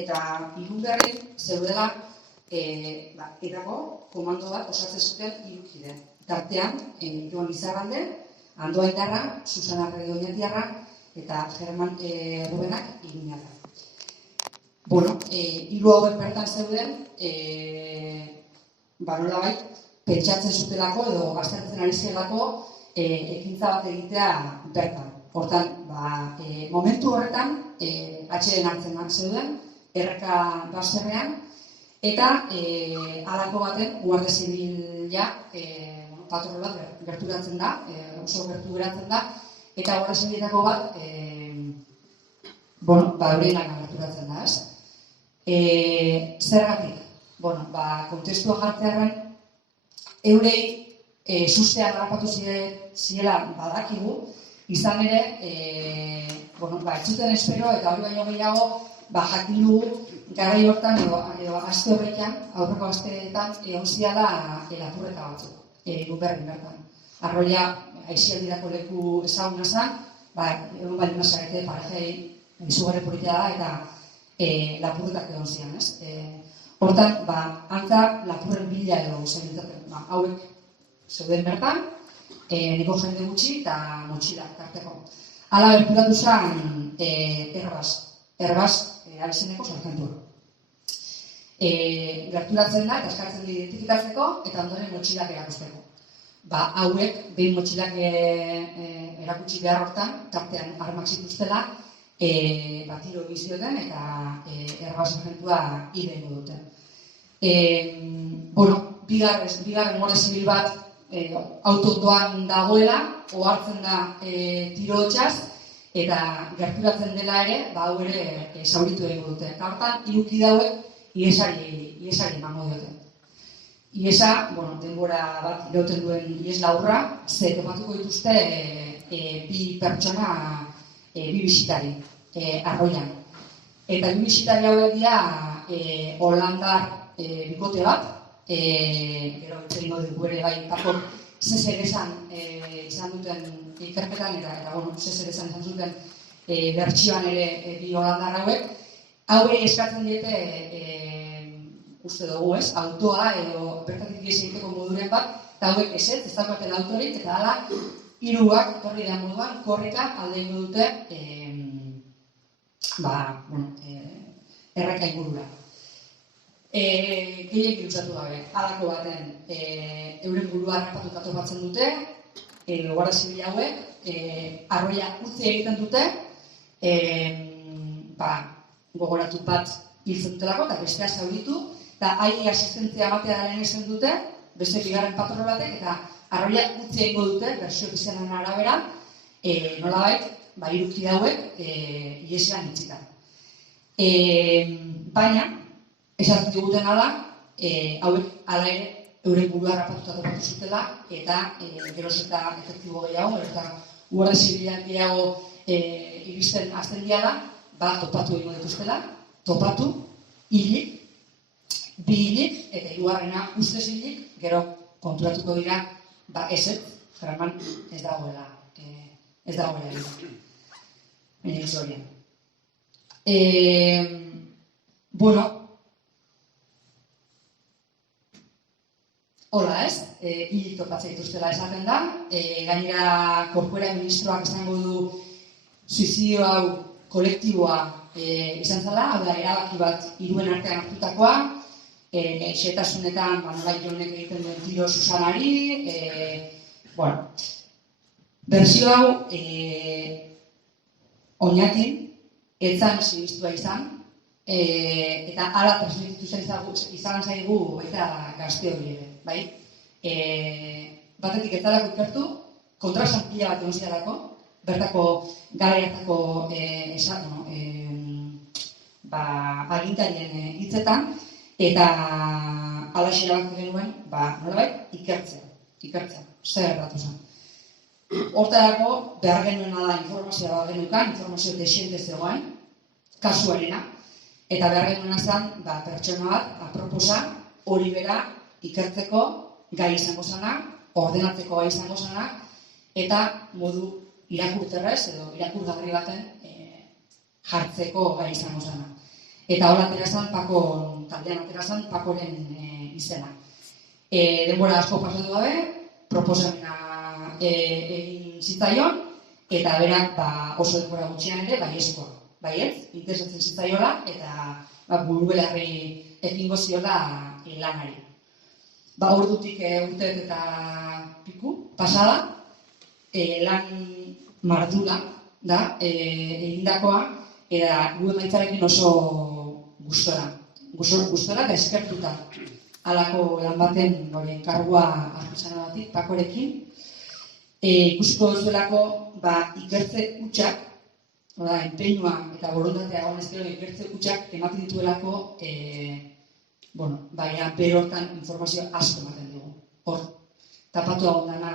eta hirugarren zeudela etako komando bat osatzen zuten 3 kide. Tartean, Jon Lizarralde, Andoa Indarra, Susana Redoñatiarra eta German Rubenak Iruñarra. Bueno, 3 hauek bertan zeuden, nolabait, pentsatzen zutelako edo aztertzen ari zelako ekintza bat egitea bertan. Hortan, momentu horretan, atxeden hartzen zeuden, erreka baserrean, eta halako baten Guardia Zibila patrol bat gerturatzen da, oso gertu geratzen da, eta Guardia Zibiletako bat euren lana gerturatzen da, ez? Zergatik? Kontestua jartzearen, eurei sustean harrapatu zirela badakigu, izan ere, ez zuten espero eta hori baino gehiago, jakin dugu, garai hortan edo aste horretan, aurreko asteetan, egon ziala lapurreta batzuk, Guberrin bertan. Arroila, aizialdirako leku ezaguna zen, egon baldin mazarete, parejei, izugarri politia da, eta lapurretak egon zian, ez? Hortan, antza lapurren bila edo zainetzaten, hauek zeuden bertan, niko jende gutxi eta motxilak tarteko. Hala gerturatu zen Erbaz, abizeneko sargentua. Gerturatzen da, eta eskatzen identifikatzeko, eta ondoren motxilak erakusteko. Hauek, behin motxilak erakutsi behar hortan, tartean armak zituztela, tiro bizioten eta Erbaz sargentua irengo duten. Bigarren Guardia Zibil bat autodoan dagoela, ohartzen da tiro hotxaz, eta gerturatzen dela ere, hau ere zauritu egingo dute. Eta hortan, 3 kide hauek iesari emango diote. Iesa, denbora bat irauten duen ies laburra, ze topatuko dituzte 2 pertsona, 2 bisitari, arroian. Eta 2 bisitari hauek dira holandar bikote bat, gero etxeringo dugu ere pakor zezer esan izan duten ikerketan, eta zezer esan izan zuten bertsioan ere 2 holandar hauek. Hauei eskatzen diete, uste dugu ez, autoa edo bertatik ies egiteko moduren bat, eta hauek ez daukaten autorik, eta hala 3ak etorri da moduan, korrika alde ingo dute erreka ingurura. Gehiek usatu gabe, halako baten euren burua harrapatuta topatzen dute, Guardia Zibil hauek, arroila utzi egiten dute, gogoratu bat hiltzen dutelako eta bestea zauritu, eta haiei asistentzia batea da lehen esan dute, beste bigarren patrol batek, eta arroila utzi egingo dute, bersio ofizialen arabera, nolabait, 3 kide hauek ihesean itxita. Baina, esaten digutena da, hauek hala ere euren burua harrapatuta topatu zutela, eta geroz eta efektibo gehiago, eta Guardia Zibilak gehiago iristen azten diala, topatu egingo dituztela, topatu, hilik, 2 hilik, eta 3garrena ustez hilik, gero konturatuko dira, ezet, German ez dagoela egin. Baina ez horien. Hola ez, hilik topatzea dituztela esaten da, gainera Corcuera ministroak esango du suizidio hau kolektiboa izan zela, hau da, erabaki bat 3en artean hartutakoa, xetasunetan, nola Jonek egiten duen tiro Susanari, bersio hau, oinatin, etzan sinistua izan, eta hala transmititu izan zaigu eta gazte hori ere, bai? Batetik etzalako ikertu, kontrasan pila bat egon zidalako, bertako garai hartako agintarien hitzetan, eta alaxe erabaki genuen, nolabait, ikertzea, zer gertatu zen. Hortarako behar genuena da informazioa genukan, informazio desiente zegoen, kasuarena, eta behar genuena zen, pertsona bat, aproposa, hori bera ikertzeko gai izango zena, ordenatzeko gai izango zena, eta modu irakurterrez edo irakurgarri baten jartzeko gai izango zena. Eta hola aterazan, taldean aterazan, Pakoren izena. Denbora asko pasatu gabe, proposamena egin zitzaion, eta berak oso denbora gutxian ere baiezkoa. Baietz, interesatzen zitzaiola, eta burubelarri ekingo ziola lanari. Ordutik urte eta piku, pasada, lan mardula da egindakoa, eta gu emaitzarekin oso gustora eta eskertuta halako lan baten kargua artisanagatik, Pakorekin. Ikusiko duzuelako ikertze hutsak, enpeinua eta borondatea egon ezkero ikertze hutsak ematen dituelako bere hortan informazio asko ematen dugu. Hor, tapatu egon dana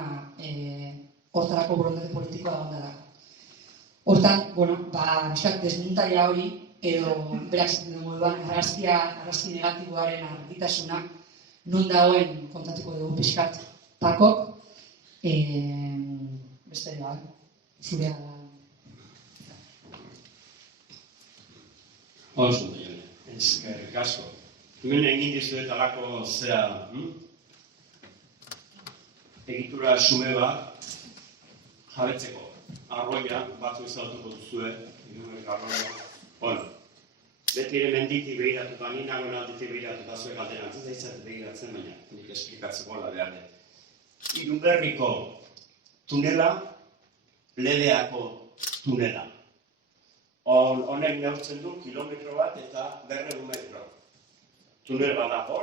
hortarako borondate politikoa egon dana. Hortan, neskat desmuntaia hori, edo berak zaten dugu eban, argazki negatiboaren argitasuna, non dagoen kontatuko dugu pixkat Pakok, beste da, zurea da. Oso, Jone, eskerrik asko. Hemen egin dizuet alako zea egitura xume bat jabetzeko. Arroia batzu izatuko duzue, irumek arroia. Beti ere menditik behiratuta, ni nagoen alditik behiratuta zuek alderantzez, eitzat behiratzen, baina nik esplikatzeko la behar. Irunberriko tunela, Ledeako tunela. Honek neurtzen du kilometro bat eta 200 metro. Tunel badago,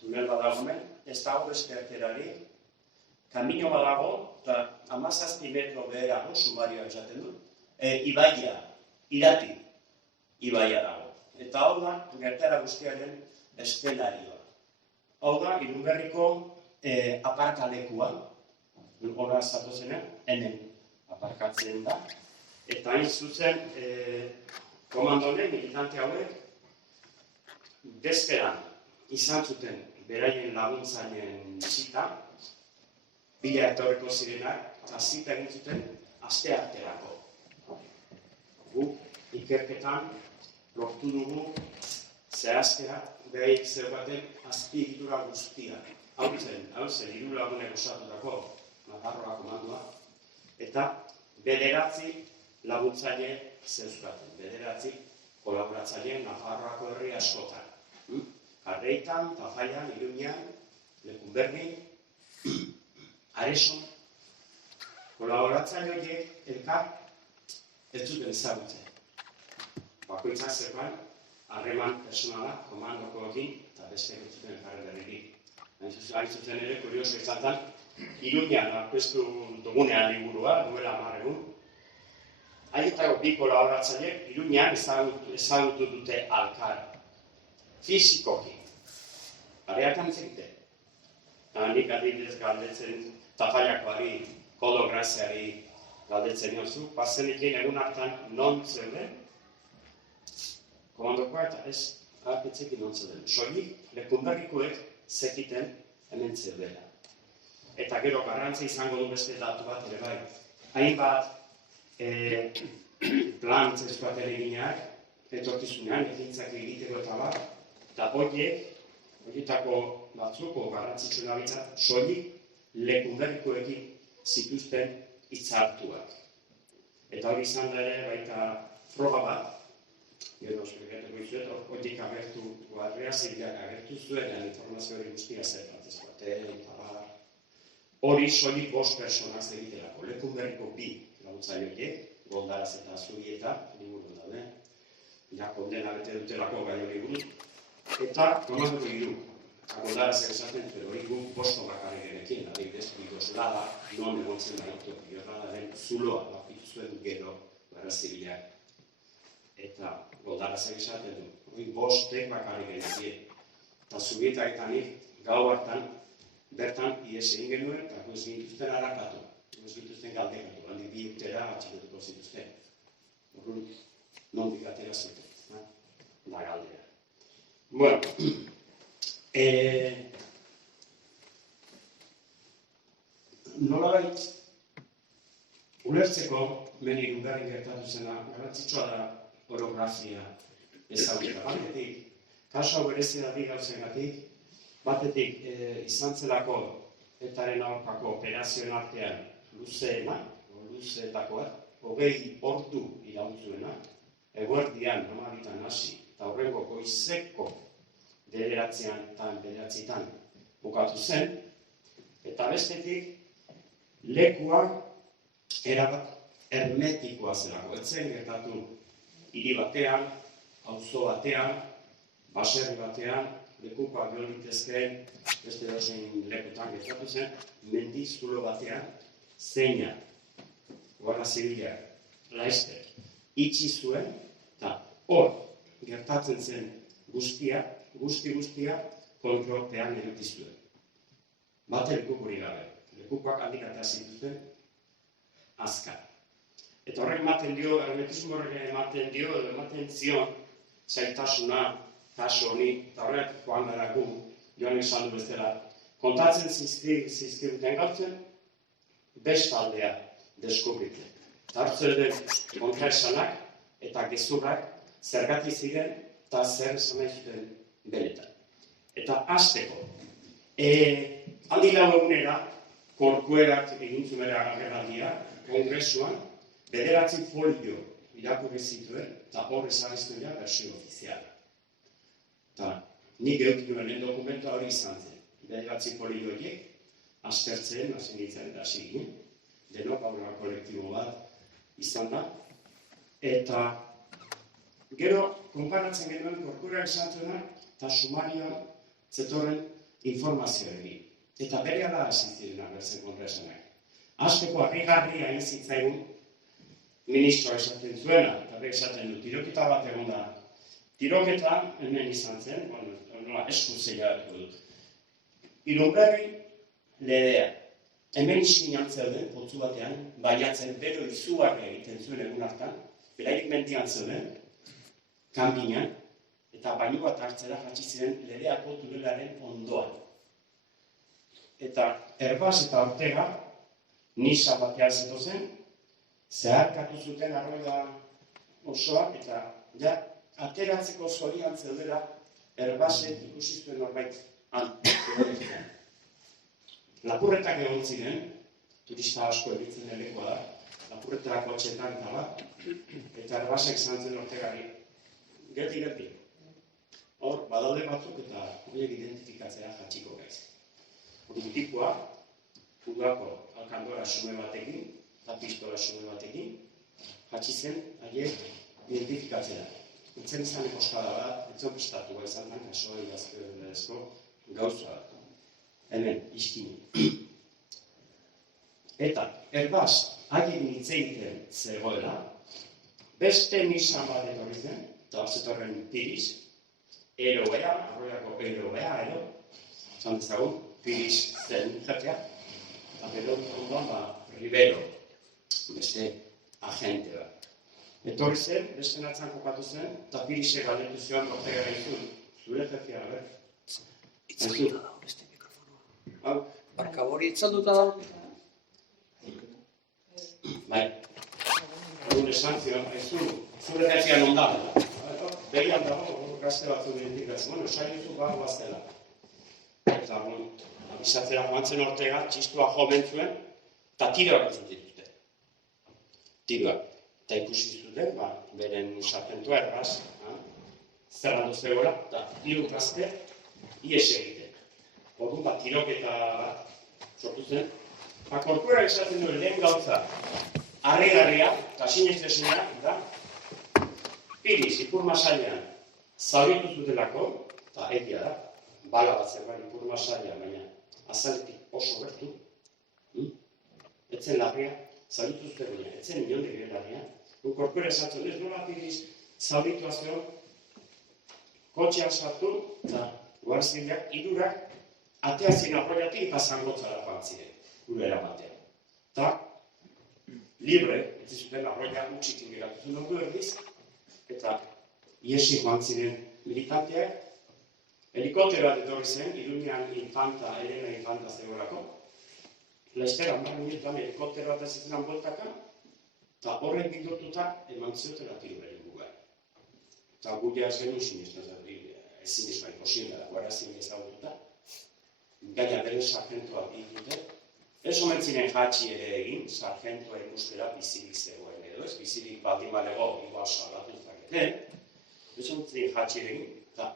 tunel badago hemen, ez dago eskerkerari, kamino badago, eta 17 metro beherago, sumarioa esaten du, ibaia, irati ibaia dago. Eta hau da, gertara guztiaren eszenarioa. Hau da, Irunberriko aparkalekua, hona zatozenean, hemen aparkatzen da. Eta hain zuzen, komandone, militante hauek, bezperan izan zuten beraien laguntzainen zita, bila etorriko zirenak, eta zita egin zuten astearterako. Guk ikerketan lortu dugu zehaztea behaik zeugaten azpiegitura guztia. Hau zen, hiru lagunek osatutako Nafarroa komandua, eta 9 laguntzaile zeuzkaten, 9 kolaboratzaile Nafarroako herri askotan. Arreitan, Tafaian, Iruñan, Lekunberri, Areson, kolaboratzaile horiek elkar ez zuten ezagutzen. Bakoitzak zegoen, harreman personala, komandokoekin, eta beste ez zuten elkarren berririk. Hain zuten ere, kurioso izan, Iruñan aurkeztu dugunean liburua, duela 10 egun, haietako 2 kolaboratzaileek Iruñan ezagutu dute alkar, fizikoki. Areatan zekite. Nik adibidez galdetzen Tafaiakoari, Koldo Graziari galdetzen jozu, pasenekin egun hartan non zeuden, komandokoa eta ez hartitzekin non zeuden. Soilik, Lekunberrikoek zekiten hemen zeudela. Eta gero garrantza izango du beste datu bat ere bai. Hainbat plan zeuzkaten eginak, etorkizunean, ekintzak egiteko eta bat, eta horietako batzuko garrantzitsuen abitzat, soilik Lekunberrikoekin zituzten hitzartuak. Eta hori izan da ere baita froga bat, gero esplikatuko izuet, horiek agertu guarrea, ziriak agertu zuen, informazio hori guztia zertatzeko. Hori soilik 5 personak egiterako. Lekunberriko 2 laguntzaile horiek, Goldaraz eta Zubieta, liburuen daude, kondena bete dutelako gai hori buruz, eta komandoko 3. Goldaraz esaten zuen hori guk 5 bakarrik gerekin, adibidez, Bikoslada, non egontzen baitu, Bikosladaaren zuloa bakitu zuen gero Gerra Zibilak. Eta Goldaraz esaten du, hori 5 bakarrik gerekin. Eta Zubietaetanik gau hartan, bertan ies egin genuen, eta ez gintuzten harakatu, ez gintuzten galdekatu, handik 2 urtera atxilotuko zituzten. Horren, nondik atera zuten, da galdera. Bueno, nolabait, ulertzeko, meni Irunberrin gertatu zena, garrantzitsua da orografia ezagutzea. Batetik, kasu hau berezia da bi gauzengatik, batetik izan zelako etaren aurkako operazioen artean luzeena, luzeetakoa, 20 ordu iraun zuena, eguerdian 12 hasi, eta horrengo goizeko 9:00 bukatu zen, eta bestetik lekua erabat hermetikoa zelako. Ez zen gertatu hiri batean, auzo batean, baserri batean, lekukoak egon litezkeen, beste edozein lekutan gertatu zen, mendi zulo batean, zeina, Guardia Zibilak, Laster, itxi zuen, eta hor gertatzen zen guztia kontrolpean eduki zuen. Bate lekukurik gabe. Lekukoak handik atera zituzten azkar. Eta horrek ematen dio, hermetismo horrek ematen zion zailtasuna, kaso honi, eta horrek joan daraku, joan esan du bezala, kontatzen zizkibuten gautzen, bestaldea deskubritzen. Eta hartzen den kontraesanak eta gezurrak zergatik ziren eta zer esan nahi zuten benetan. Eta hasteko, handi lau egunera, Korkuerak egin zuera agerraldia, kongresuan, 9 folio irakurri zituen, eta hor ezagizten dira versio ofiziala. Eta nik eduki nuen dokumentua hori izan zen. 9 folio horiek, aztertzen, hasi nintzen eta hasi ginen, denok aurra kolektibo bat izan da, eta gero, konparatzen genuen Korkuerak esan zuena, eta sumarioan zetorren informazioekin. Eta bere ala hasi ziren agertzen kongresanak. Hasteko harrigarria egin zitzaigun ministroa esaten zuena, eta bere esaten du, tiroketa bat egon da. Tiroketa hemen izan zen, nola esku zeigarriko dut. Irunberri ledea. Hemen iskin antzeuden, potzu batean, baiatzen bero izugarria egiten zuen egun hartan, berairik mendian zeuden, kanpinan, eta bainu bat hartzera jatsi ziren ledeako tunelaren ondoan. Eta Erbas eta Ortega, Nisa batean zetozen, zeharkatu zuten arroila osoa, eta ateratzeko zorian zeudela Erbasek ikusi zuen norbait han. Lapurretak egon ziren, turista asko egitzen delekoa da, lapurretak kotxetan eta bat, eta Erbasek zantzen Ortegari, gerti. Hor, badaude batzuk eta horiek identifikatzea jatxiko gaiz. Tipua, udako alkandora xume batekin, eta pistola xume batekin, jatsi zen, haiek identifikatzea. Etzen izan ekoskada bat, etzen prestatua izan da, kasoa idazko gauza bat. Hemen, iskini. Eta, Erbas, haien hitz egiten zegoela, beste nisan bat etorri zen, eta zetorren Piris, eroea, arroiako eroea, zan dezagun, Piris zen jatea, eta gero ondoan Rivero, beste agente bat. Etorri zen, beste natzan kokatu zen, eta Pirisek galdetu zioan Ortega izun. Zure jefea, Itzalduta dago, beste mikrofonoa. Hau? Barkabori itzalduta dago. Bai. Egun esan zion, zure jefea nondan. Begian dago, gazte batzuk identifikatzen. Bueno, saiozu bago aztela. Eta, abisatzera joan zen Ortega, txistua jomen zuen, eta tiroak izan dituzte. Tiroak. Eta ikusi zuten, beren sartentua Erbas, zerrandu zegoela, eta hiru gazte ihes egiten. Orduan, tiroketa bat sortu zen. Korkuerak esaten duen lehen gauza, harrigarria, eta sinestezina, da, Piris, Ipur Masailean, zauritu zutelako, eta egia da, bala bat zegoen Ipur Masailean, baina azaletik oso gertu, etzen larria, zauritu zuten baina, etzen inondik ere larria. Korkuerak esaten ez nola Piris, zauritu azio, kotxean sartu, eta guarzileak, hirurak, ateazien aproiatik eta zangotzara joan ziren, gure eramatean. Eta, libre, ez zuten arroia utxikin geratu zen ondu erdiz, eta iesi joan ziren militanteak, helikoptero bat etorri zen, Iruñean Elena Infanta zegoelako, laiztera, minutan helikoptero bat ez ziren bueltaka, eta horren bildotuta eman ziotela tirure inguruan. eta gu ja ez genuen sinesten, ezin ezkoa imposible da, guarazin ezagututa. Gaina bere sargentoa dute. Ez omen ziren jatxi ere egin, sargentoa ikustera bizirik zegoen edo, ez bizirik baldin balego igual salatu zakete. Ez omen ziren jatxi ere egin, eta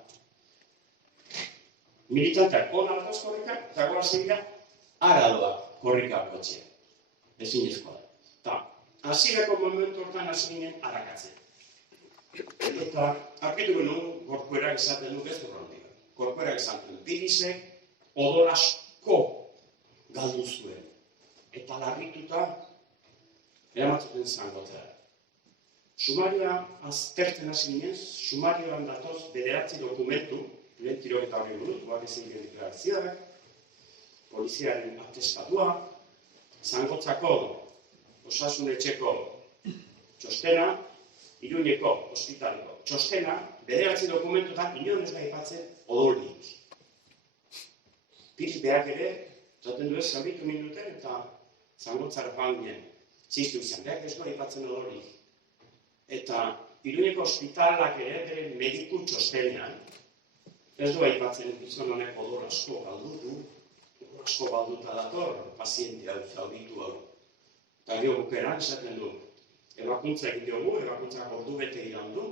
militanteak hona batoz korrika, eta guarazin dira, ara doa korrika kotxea. Ezin ezkoa da. Eta hasierako momentu hortan hasi ginen arakatzen. Eta arkitu genuen gorkoerak esaten du ez horrendik. Gorkoerak esaten du, Pirisek odol asko galdu zuen. Eta larrituta eramatzuten zangotzera. Sumarioa aztertzen hasi ginen, sumarioan datoz 9 dokumentu, lehen tiroketa hori buruz, guak ezin deklarazioak, poliziaren atestatua, Zangotzako osasun etxeko txostena, Iruñeko ospitaleko txostena, 9 dokumentutan inon ez da aipatzen odolik. Piris behar ere, zaten du ez, zauritu minuten eta Zangotzara joan ginen. Ziztu izan, behar ez da aipatzen odolik. Eta Iruñeko ospitalak ere, bere mediku txostenean, ez du aipatzen gizon honek odol asko galdutu, asko balduta dator, paziente hau, zauritu hau. Eta gero bukeran esaten du, ebakuntza egin diogu, ebakuntzak ordu bete iran du,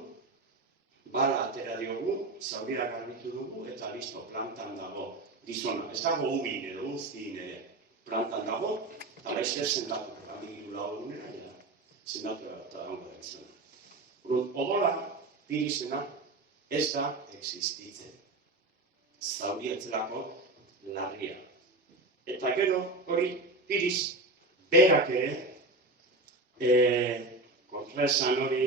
bala atera diogu, zauriak garbitu dugu, eta listo, plantan dago gizona. Ez dago ubin edo uzin ere, plantan dago, eta laizzer sendatu, amigiru lagunera, ja, sendatu eta dago da gizona. Odola, Pirisena, ez da existitzen. Zaurietzelako larria. Eta gero, hori, Piris, berak ere, kontraesan hori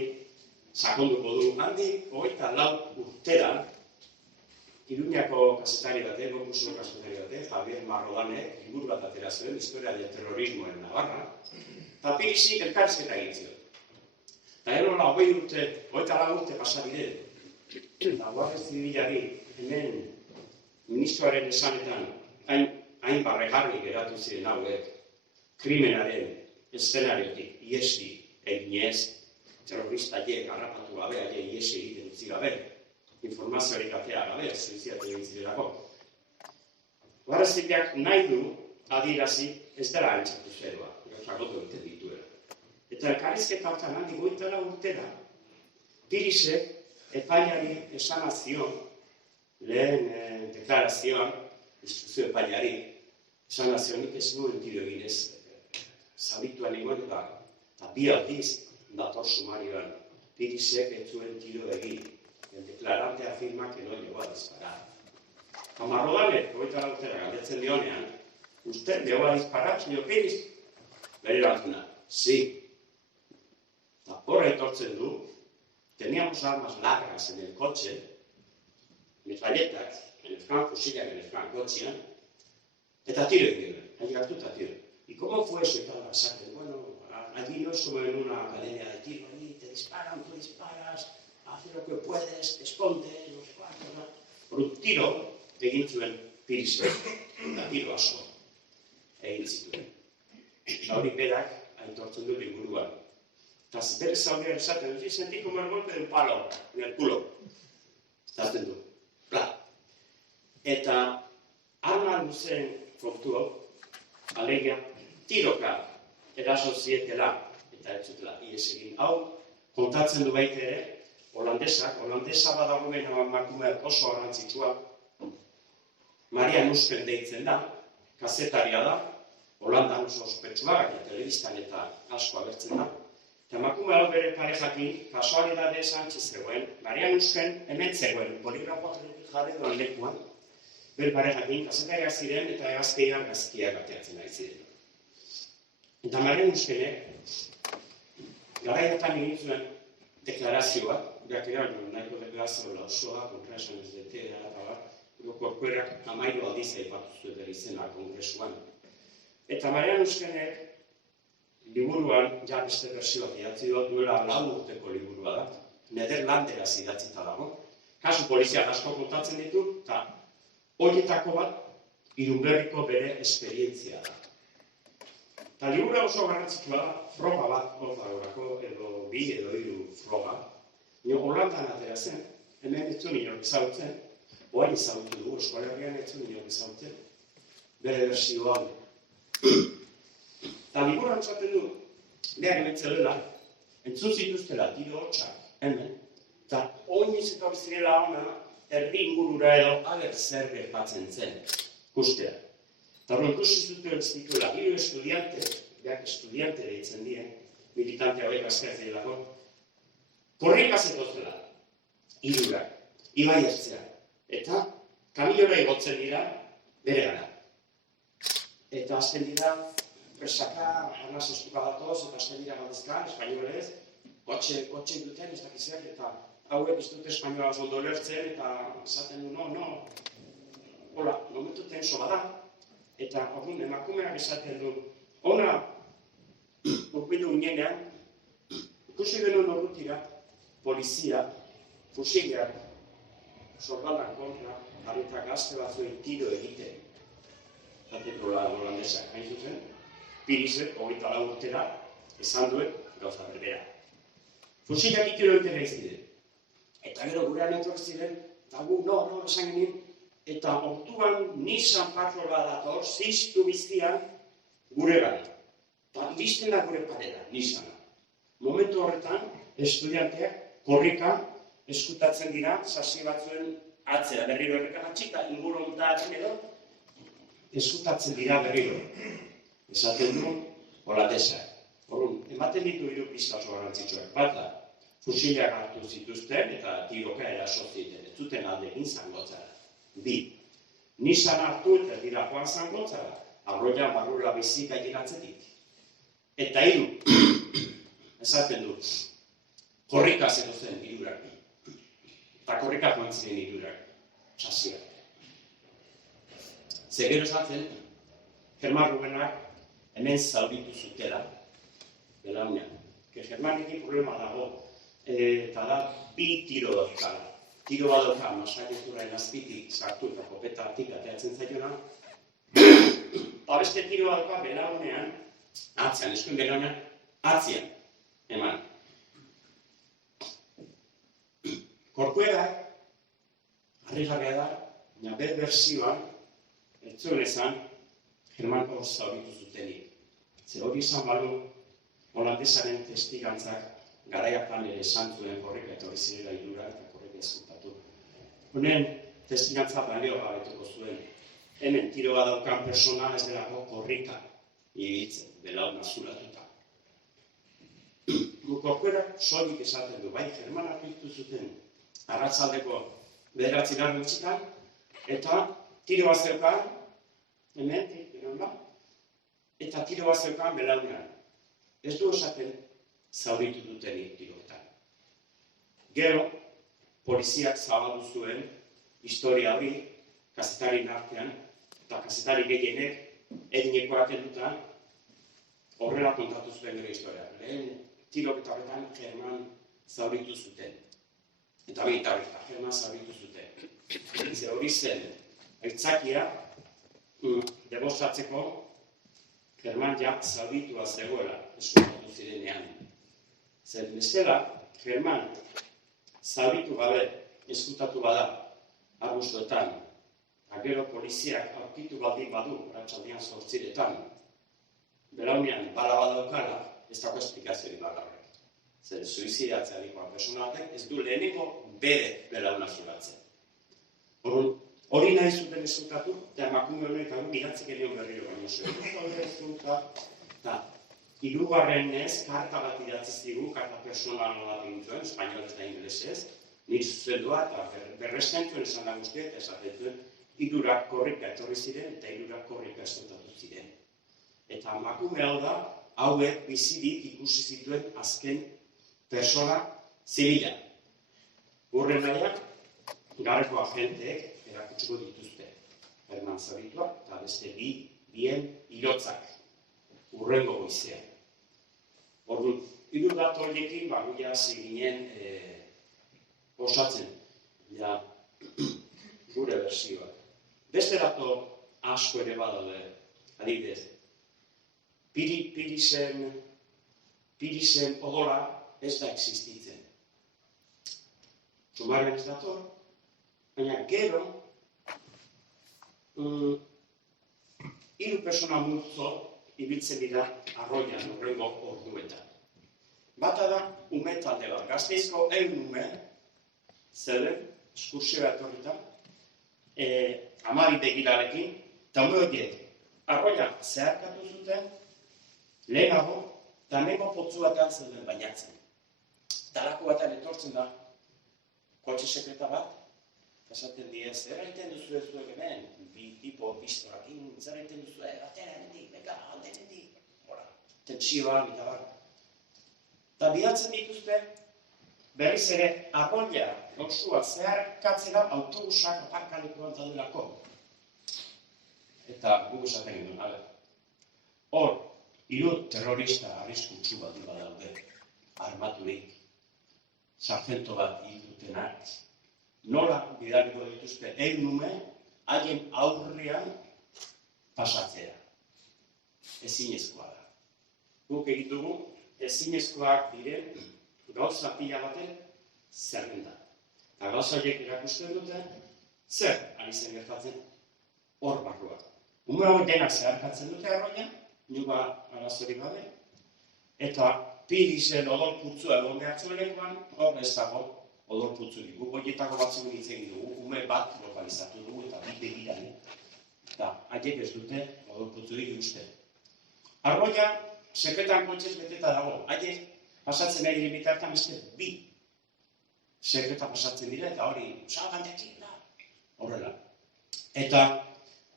sakonduko du. Handik, 24 urtera, Iruñako kazetari bate, Gokusio kazetari bate, Javier Marrodanek, liburu bat atera zuen, Historia del Terrorismo en Navarra, eta Pirisik elkarrizketa egin zion. Eta gero 24 urte pasabide, eta Guardia Zibilari hemen ministroaren esanetan, hain barregarri geratu ziren hauek, krimenaren eszenariotik iesi eginez, terroristaiek harrapatu gabe, iesi egiten utzi gabe, informazioarik atea gabe, suiziatu egin zirelako. Guardia Zibilak nahi du adierazi ez dela aintzatu zerua, gauzagotu egiten dituela. Eta elkarrizketa hartan handik 24 urtera, Pirisek epaiari esanazio, lehen deklarazioan, instrukzio epaiari, esanazionik ez nuen tiro eginez, zabituan egon eta bi aldiz dator sumarioan. Pirisek ez zuen tiro egin. El declarante afirma que no llegó a disparar. Eta Marrodanek, 24 urtera galdetzen dionean, usted llegó a disparar, señor Piris? Bere erantzuna, sí. Eta horra etortzen du, teníamos armas largas en el coche, metralletas, fusilak en el kotxean, eta tiro egin, llegatu eta tiro. ¿Y cómo fue eso? Bueno, allí no es como en una academia de tiro, allí te disparan, tú disparas, haz lo que puedes, te escondes, no sé cuánto, ¿no? Por un tiro egin zuen Pirisek, eta tiro asko egin zituen. Eta hori berak aitortzen du liburuan. Eta bere zaurian esaten du, sentí como el golpe de un palo en el culo. Esaten du, bla. Eta arma luzen kontu alegia, tiroka eraso zietela, eta ez zutela ihes egin. Hau, kontatzen du baita ere, holandesa badagoen emakumeak oso garrantzitsua, Maria Nusken deitzen da, kazetaria da, Holandan oso ospetsua, telebistan eta asko agertzen da. Eta emakume hau bere parejakin, kasualidade Sánchez zegoen, Maria Nusken hemen zegoen, poligrafoak jarri doan lekuan, bere parejakin, kazetariak ziren eta egazkeiak gazkiak ateatzen ari ziren. Eta Maria Nuskenek, garaietan egin zuen deklarazioa, nahiko deklarazioa osoa, kontraesan ez detera eta bar, korkoerak 13 aldiz aipatu zuen izena kongresuan. Eta Maria Nuskenek liburuan, ja beste bersioak idatzi duela 4 urteko liburua da, Nederlanderaz idatzita dago. Kasu poliziak asko kontatzen ditu, eta horietako bat, Irunberriko bere esperientzia da. Eta liburua oso garrantzitsua da, froga bat, hor dagoelako, edo 2 edo 3 froga, Holandan atera zen, hemen ez zuen inork ezagutzen, oain ezagutu dugu, Euskal Herrian ez zuen inork ezagutzen, bere bersio hau. Eta liburuan txaten du, behar emetzelela, entzun zituztela tiro hotxak, hemen, eta oiniz eta bizirela ona, herri ingurura edo ager zer gertatzen zen, ikustea. Eta hori ikusi zuten zituela, hiru estudiante, behar estudiante deitzen dien, militante hauek askatzea korrika zetozela, hirurak, ibai ertzea, eta kamiora igotzen dira bere gara. Eta azten dira, presaka, arnaz estuka datoz, eta azten dira galdezkan, espainolez, kotxe duten, ez dakizek, eta hauek ez dute espainola zondo lertzen, eta esaten du, no, hola, momentu tenso bada, eta orduan emakumeak esaten du, ona, urbildu ginenean, ikusi genuen orrutira, polizia, fusilak, soldadan kontra, eta gazte batzuen tiro egiten. Zatekola holandesak hain zuzen, Pirisek, 24 urtera, esan duen gauza berbera. Fusilak tiro egiten egin ziren. Eta gero gurean etorri ziren, eta gu, no, esan genien, eta orduan Nissan patrola dator, ziztu biztian gure gara. Eta iristen da gure parera, Nissana. Momentu horretan, estudianteak korrika eskutatzen dira, sasi batzuen atzera, berriro errekan atxita, inguru ontatzen edo, eskutatzen dira berriro. Esaten du, holandesak. Horun, ematen ditu hiru pista oso garrantzitsuak. Bata, fusilak hartu zituzten eta tiroka eraso ziten, ez zuten alde egin zangotzara. Bi, Nissan hartu eta dira joan zangotzara, arroia barrura bizika giratzetik. Eta hiru, esaten du, korrika zen hirurak. Eta korrika joan ziren hirurak, sasiak. Zegero esaten, Germán Rubenak hemen zauritu zutela, belaunean. Germanekin problema dago, eta da, bi tiro dauzkala. Tiro badoka, masaileturaren azpitik sartu eta kopetatik ateatzen zaiona, eta beste tiro badoka belaunean, atzean, eskuen belaunean, atzean, eman. Korkuerak, harrigarria da, baina bersioan, ez zuen esan, Germanko zauritu zutenik. Ze hori izan balu, holandesaren testigantzak garaiapan ere esan zuen korrika etorri zirela hirurak eta korrika ezkutatu. Honen testigantza balio gabetuko zuen. Hemen tiro badaukan persona ez delako korrika ibiltzen, belauna zulatuta. Korkuerak soilik esaten du, bai Germanak biltu zuten arratsaldeko 9 gutxitan, eta tiro bat zeukan, hemen, eta tiro bat zeukan belaunean. Ez du esaten zauritu dutenik tiroetan. Gero, poliziak zabaldu zuen historia hori, kazetarien artean, eta kazetari gehienek edinekoak eduta horrela kontatu zuen gero historia. Lehen tiroketa horretan German zauritu zuten. Eta baita horretan, German zauritu zuten. Ze hori zen, aitzakia, demostratzeko German ja zauritua zegoela eskutatu zirenean. Zer bestela, German zauritu gabe eskutatu bada abuztuetan, eta gero poliziak aurkitu baldin badu, arratsaldean 8:00, belaunean bala badaukala, ez dago esplikaziorik bala horrek. Zer suizidatzearikoa persona batek ez du leheneko bere belauna zulatzen. Hori nahi zuten eskutatu, eta emakume honek hau gidatzek edion berriro baino zuen. Eta hirugarrenez, karta bat idatziz digu, karta personal bat egin zuen, espainolez da ingelesez, nik zuzendua eta berresten zuen esan da guztiak, eta esaten zuen, hirurak korrika etorri ziren eta hirurak korrika eskutatu ziren. Eta emakume hau da, hauek bizirik ikusi zituen azken persona zibila. Horren nahiak, garreko agenteek erakutsiko dituzte. German zaurituak eta beste bien hilotzak urrengo goizean. Orduan, hiru datu horiekin guia hasi ginen osatzen, ja, gure bersioak. Beste datu asko ere badaude, adibidez. Pirisen odola ez da existitzen. Sumarren ez dator, baina gero, 3 pertsona multzo ibiltzen dira arroian horrengo orduetan. Bata da, ume talde bat, Gasteizko 100 ume, zeuden, eskursioa etorrita, 12 begirarekin, eta ume horiek, arroia zeharkatu zuten, lehenago, eta hemengo potzu batean zeuden bainatzen. Talako batean etortzen da, kotxe sekreta bat, esaten die, zer egiten duzu zuek hemen, bi tipo pistorakin, zer egiten duzu, atera hemendik, beka, alde hemendik, tentsioa, eta bar. Eta bidatzen dituzte, berriz ere, arroia, osua zeharkatzera autobusak aparkalekuan daudelako. Eta guk esaten ginduen, hor, 3 terrorista arriskutsu bat badaude, armaturik, sargento bat hil dutenak, nola bidaliko dituzte 100 ume haien aurrean pasatzea. Ezinezkoa da. Guk egin dugu ezinezkoak diren gauza pila baten zerrenda. Eta gauza horiek erakusten dute, zer ari zen gertatzen hor barruak. Ume hori denak zeharkatzen dute arroian, nuga arazorik gabe, eta pirizen odol putzua egon behartzen lekuan, hor ez dago odol putzurik. Guk horietako batzuk nintzen dugu, ume bat lokalizatu dugu eta bi begirane. Eta haiek ez dute odol putzurik uste. Arroia, sekretan kotxez beteta dago. Haiek pasatzen nahi diren bitartan beste 2 sekreta pasatzen dira eta hori salgantekin da. Horrela. Eta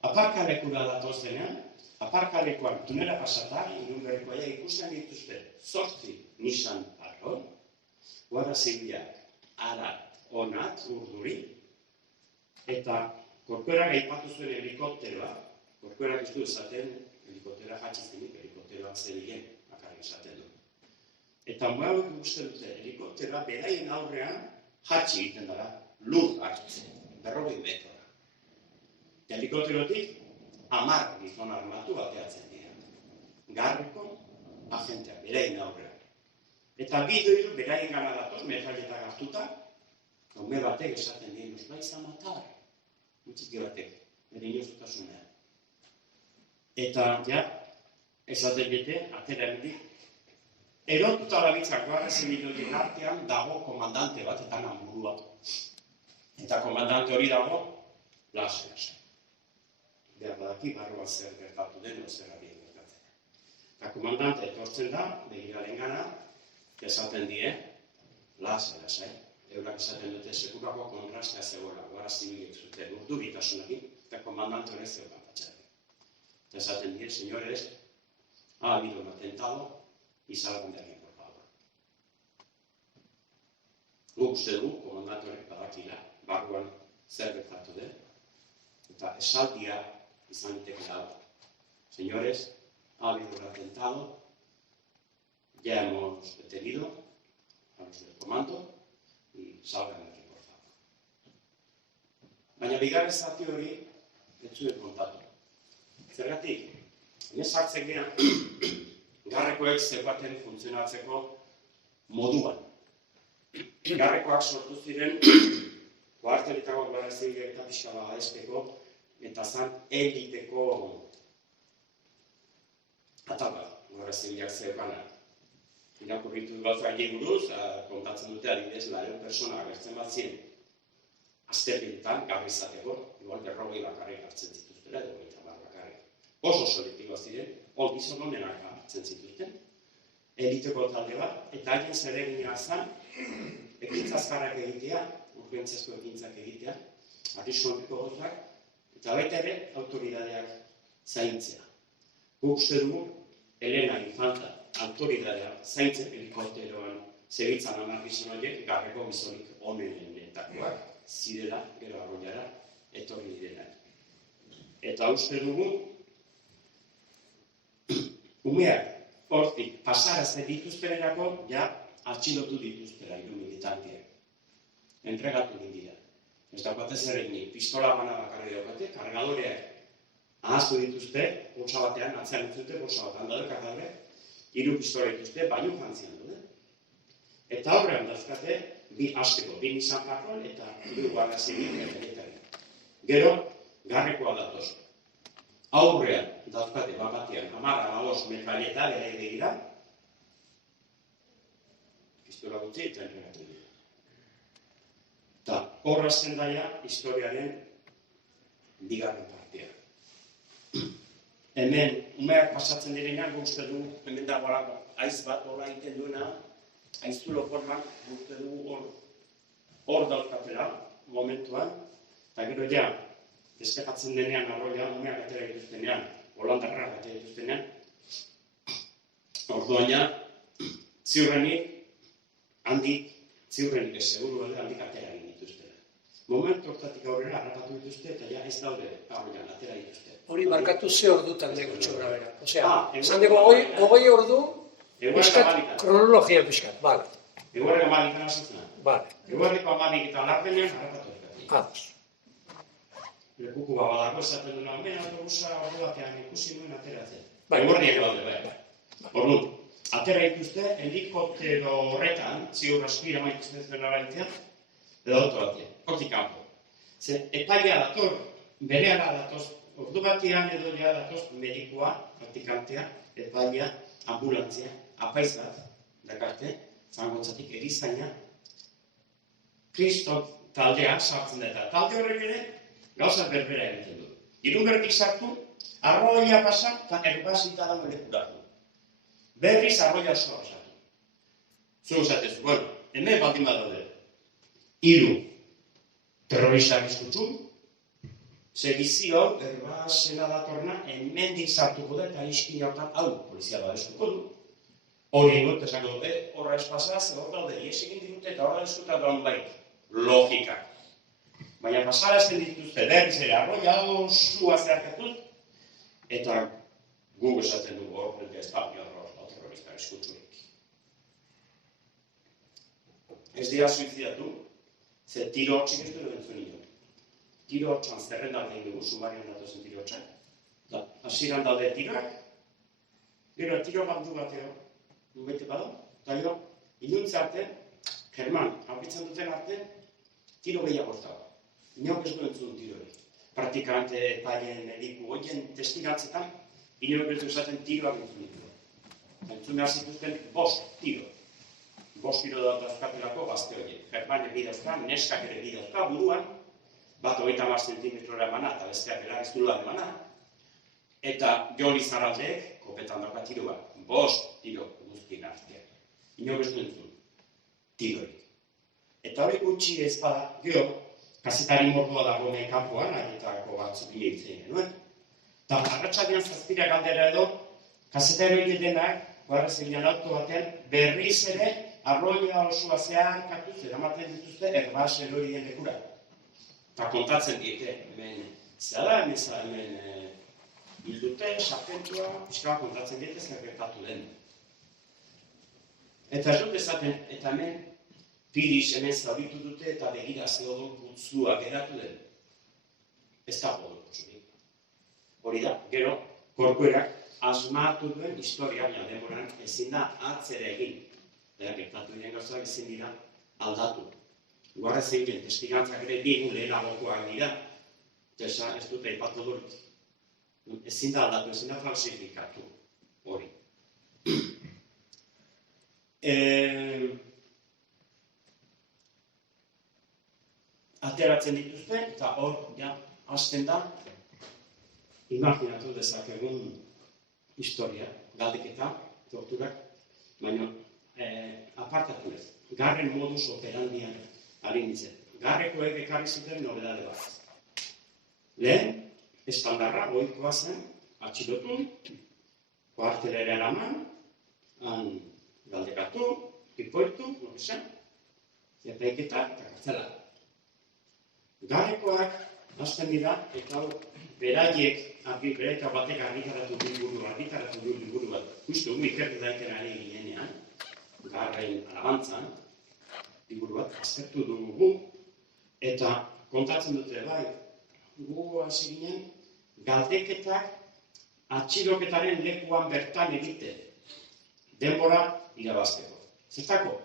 aparkalekura datozenean, aparkalekuan tunela pasata, Irunberrikoa ikusten dituzte 8 Nissan Arroy, Guardia Zibilak ara onat urduri, eta Korkuerak aipatu zuen helikopteroa, Korkuerak ez du esaten helikoptera jatxiztenik, helikopteroak zebilen bakarrik esaten du. Eta muauk ikusten dute helikopteroa beraien aurrean jatxi egiten dara, lur hartzen, 40 metrora. Helikopterotik 10 gizon armatu bateatzen dira. Garriko agenteak beraien aurrean. Eta bi doiru beraien gana datoz, metralletak hartuta, ume batek esaten dien, nos vais a matar. Txiki batek, bere inozutasunean. Eta, ja, esaten bete, atera hemendik, erotuta dabitzak Guardia Zibilaren artean dago komandante bat, eta burua. Eta komandante hori dago, lase. Behar badaki, barruan zer gertatu den, zer ari gertatzen. Eta komandante etortzen da, begiraren gana, esaten die, lase. Eurak esaten dute sekurako kontrastea zegoela, Guardia Zibilek zuten urdubitasunakin, eta komandante horrez zeukan patxarek. Eta esaten die, señores, ha habido un atentado y salgan de aquí, por favor. Guk uste dugu, komandante horrek badakila, barruan zer gertatu den, eta esaldia izan diteke da. Señores, ha habido un atentado, ya hemos detenido a los del comando y salgan de aquí, por favor. Baina bigarren zati hori ez zuen kontatu. Zergatik, ines hartzen gehan, garrekoek zeukaten funtzionatzeko moduan. Garrekoak sortu ziren, kuarteletako Guardia Zibilek eta pixka bat gaizteko, eta zan eliteko ataka Guardia Zibilak zeukana. Irakurritu gauza haiei buruz, kontatzen dute adibidez, 100 pertsona agertzen bat ziren. Azterketan, gabe izateko, igual 40 bakarrik hartzen zituztela, edo 30 bakarrik. Oso selektiboa ziren, gizon honenak hartzen zituzten, eliteko talde bat, eta haien zeregina zen, ekintza azkarrak egitea, urgentziazko ekintzak egitea, arriskoteko gauzak, eta baita ere, autoridadeak zaintzea. Guk uste dugu, Elena Infanta, autoridadea zaintzen helikopteroan zebitzan 10 gizon horiek, garreko gizonik onenetakoak zirela, gero arroiara, etorri direnak. Eta uste dugu, umeak hortik pasarazte dituztenerako, ja, atxilotu dituztera 3 militanteak. Entregatu dira. Ez daukate zer egin, pistola bana bakarri daukate, kargadoreak ahaztu dituzte, bolsa batean, atzean utzute, bolsa batean daude kargadoreak, 3 pistola dituzte, baino jantzian dute. Eta horrean dazkate, bi hasteko, bi Nissan Patrol eta 3 Guardia Zibil merkerietari. Gero, Garrekoa datoz. Aurrean, dauzkate batean, 10-15 metralleta bere begira, pistola gutxi eta entregatu dira. Eta horra zen daia historiaren bigarren partea. Hemen, umeak pasatzen direnean, uste du, hemen dagoelako haiz bat horra egiten duena, haiztulo formak, uste du hor dauzkatela, momentuan, eta gero ja, despekatzen denean, arroia, umeak atera dituztenean, holandarrak atera dituztenean, orduan ja, ziurrenik, ziurrenik ez seguru handik atera egin dituztela. Momentu hortatik aurrera harrapatu dituzte eta ja ez daude arroian atera dituzte. Hori markatu ze ordutan dugu txobra bera. Osea, esan dugu, 20 ordu, piskat, kronologia piskat, bale. Eguerreko amadikan asatzen. Bale. Eguerreko amadik eta larpenean harrapatu dituzte. Ados. Lekuko babadako esaten duna, hemen autobusa ordu batean ikusi nuen ateratzen. Bai. Eguerriak daude, bai. Orduan, atera dituzte, helikoptero horretan, ziur aspira maituzten zuen araitzea, edo auto batean, hortik kanpo. Ze, epaia dator, berehala datoz, ordu batean edo ja datoz medikua, praktikantea, epaia, ambulantzia, apaiz bat, dakarte, zangotzatik erizaina, Kriston taldea sartzen da eta talde horrek ere, gauza berbera egiten du. Irunberdik sartu, arroia pasa, eta erbazita dago lekuratu. Berriz arroia osoa pasatu. Zuen zatezu, bueno, hemen baldin badaude. 3 terroristak eskutsu, segizio, erbazena datorna, hemendik sartuko da eta iskin hortan hau polizia babestuko du. Hori ingot, esango du, horra espazaz, hor daude, ies egin ditute eta horra eskuta doan bai. Logika. Baina pasarazten dituzte berriz ere arroia osua zeharkatuz, eta guk esaten dugu hor, ez da terroristak eskutsurik. Ez dira suizidatu, ze tiro hortzik ez duen entzun nio. Tiro hortzan zerrendan egin dugu, sumarian datozen tiro hortzak. Hasieran daude tiroak, gero tiro bandu bateo, nubete badu, eta gero, inuntze arte, German, haukitzen duten arte, tiro gehiago dago. Inork ez duen entzun tiro hori. Praktikante, epaien, mediku, horien testigantzetan, inork ez du esaten tiroak entzun ditu. Entzun behar zituzten 5 tiro. 5 tiro dauzkatelako gazte horiek. Germanek bidauzka, neskak ere bidauzka, buruan, bat 30 zentimetrora emana eta besteak ere ez duela emana. Eta Joli Zaraldeek, kopetan dauka tiro bat, 5 tiro guztien artean. Inork ez du entzun tirorik. Eta hori gutxi ez bada, gero, kazetari mordua dago hemen kanpoan, agitako batzuk ireitzen genuen. Eta arratsaldean 7 galdera edo, kazetari hori denak, Guardia Zibilean auto batean, berriz ere, arroia osua zeharkatuz, eramaten dituzte, erbaz erorien lekura. Eta kontatzen diete, hemen, zara, hemen hildute, sartentua, pixka kontatzen diete, zer gertatu den. Eta ez dut esaten, eta hemen, Piris hemen zauritu dute eta begira zeodon putzua geratu den. Ez da odol putzurik. Hori da, gero, Korkuerak asmatu duen historia, baina denboran ezin da atzera egin. Eta gertatu diren gauzak ezin dira aldatu. Guardia Zibilen testigantzak ere bi egun lehenagokoak dira. Eta ez dute aipatu dut. Ezin da aldatu, ezin da falsifikatu. Hori. Ateratzen dituzte, eta hor, ja, hasten da, imaginatu dezakegun historia, galdeketa, torturak, baina apartatu ez. Garren modus operandian ari nintzen. Garrekoek ekarri zuten nobedade bat. Lehen, estandarra, goikoa zen, atxilotu, koartelera eraman, han galdekatu, pipoitu, norezen, epaiketa eta kartzela. Garrekoak hasten dira, eta beraiek, beraita batek argitaratu du liburu bat, justu gu ikerketa egiten ari ginenean, garren alabantzan, liburu bat aztertu dugu, eta kontatzen dute bai, gu hasi ginen, galdeketak atxiloketaren lekuan bertan egiten, denbora irabazteko. Zertako?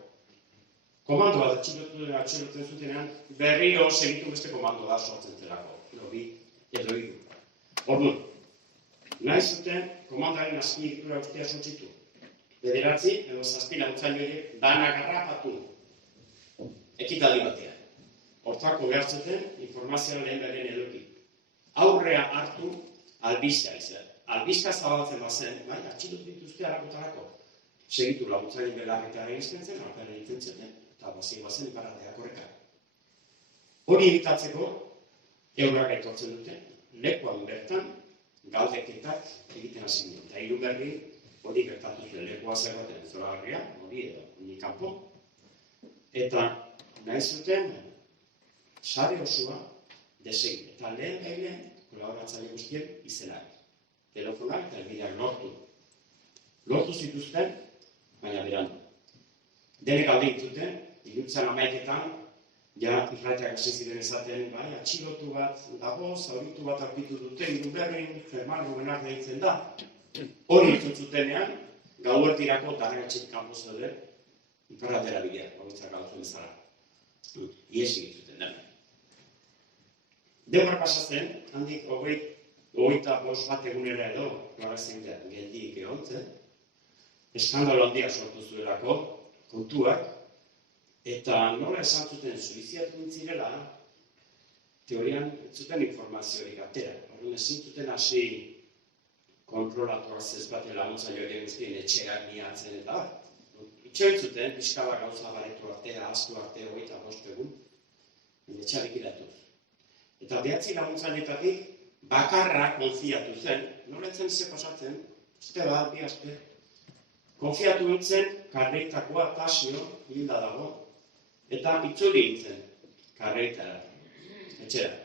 komando bat atxilotzen zutenean, berriro segitu beste komando bat sortzen zelako. Edo bi, edo hiru. Orduan, nahi zuten komandaren azpiegitura guztia sortzitu. 9 edo 7 laguntzaile horiek danak harrapatu ekitaldi batean. Hortako behar zuten informazioa lehen eduki. Aurrea hartu albistea izan. Albistea zabaltzen bazen, bai, atxilotu dituzte harakotarako. Segitu laguntzaile belarrita egizten zen, alpera egiten zuten, eta bazen iparraldeak horreka. Hori evitatzeko, eurak etortzen dute, lekuan bertan, galdeketak egiten hasi dut. Eta hiru berri, hori gertatu zuen lekoa zerbaten zoragarria, hori edo, ni kanpo. Eta nahi zuten, sare osoa desegin. Eta lehen kolaboratzaile guztien izenak. Telefonak eta elbideak lortu. Lortu zituzten, baina berandu. Denek alde dituten, iluntzan 11etan, ja irratiak hasi ziren esaten, bai, atxilotu bat dago, zauritu bat aurkitu dute, hiru berrin, Germán Rubenak deitzen da. Hori itzutenean, gauertirako dargatxik kanpo zeuden, iparraldera bidea, bagoitzak galtzen bezala. Iesi dituten da. Denbora pasatzen, handik 25 bat egunera edo, klarazien geldik egontzen, eskandalo handia sortu zuelako, kontuak, eta nola esan zuten suiziatu nintzirela, teorian ez zuten informaziorik atera. Horren ezin zuten hasi kontrolatuak zezbate laguntzaile horien guztien etxeak miatzen eta itxoen zuten, pixka bat gauza baretu artea, astu artea, 25 egun, etxearik iratuz. Eta 9 laguntzailetatik bakarra konfiatu zen, noretzen ze pasatzen, uste bat, bi aste, konfiatu nintzen, karreitakoa, Tasio, hilda dago, eta itzuli nintzen, karreitara, etxera.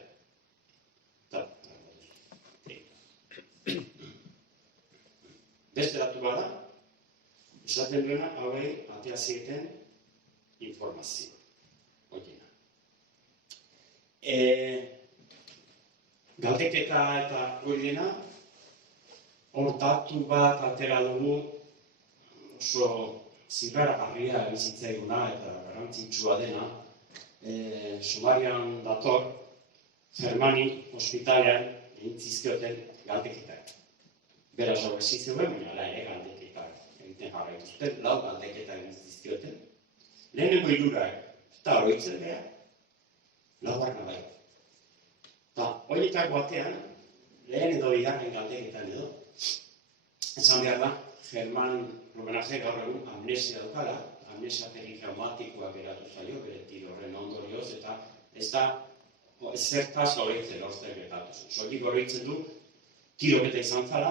Beste datu bada, esaten duena, hauei atea zieten informazio. Oiena. Galdeketa eta hori dena, hor datu bat atera dugu, oso zirraragarria bizitzaiguna eta garrantzitsua dena, Somalian dator, Germani ospitalean egin zizkioten galdeketak. Beraz hor ezizeuen, baina ala ere galdeketak egiten jarraitu zuten, 4 galdeketak egin zizkioten. Lehenengo 3 eta oroitzen behar, 4 bai. Eta horietako batean, lehen edo bigarren galdeketan edo, esan behar da, Germán Rubenajek gaur egun amnesia dukala, amnesia peritraumatikoak eratu zaio, bere tiro horren ondorioz, eta ez da zertaz oroitzen orzen gertatu zen. Soilik oroitzen du, tiroketa izan zara,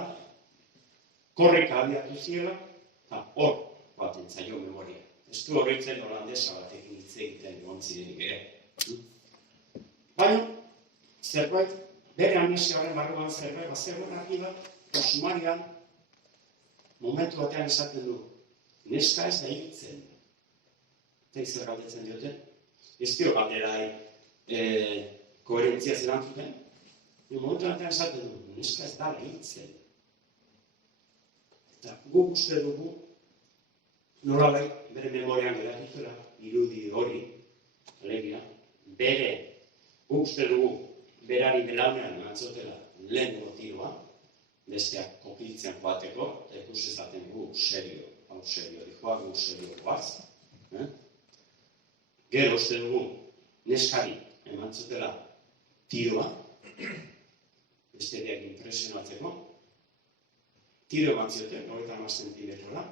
korrika abiatu ziela, eta hor baten zaio memoria. Ez du oroitzen holandesa batekin hitz egiten egon zirenik ere. Baina, zerbait, bere amnesia horren barruan zerbait, zerbait argi bat, Somalian, momentu batean esaten du, neska ez da hiltzen. Eta zer galdetzen dioten. Ez dio galderai koherentzia zelantzuten. Momentu batean esaten du, neska ez da hiltzen. Eta guk uste dugu, nolabait bere memorian geratu zela, irudi hori, alegia, bere guk uste dugu, berari belaunean antzotela lehen tiroa, besteak kopiltzen joateko, eta ikus ezaten gu serio, hau serio dijoa, gu serio goaz. Gero uste dugu, neskari eman zutela tiroa, besteak impresionatzeko, tiro eman zioten, 30 zentimetrola,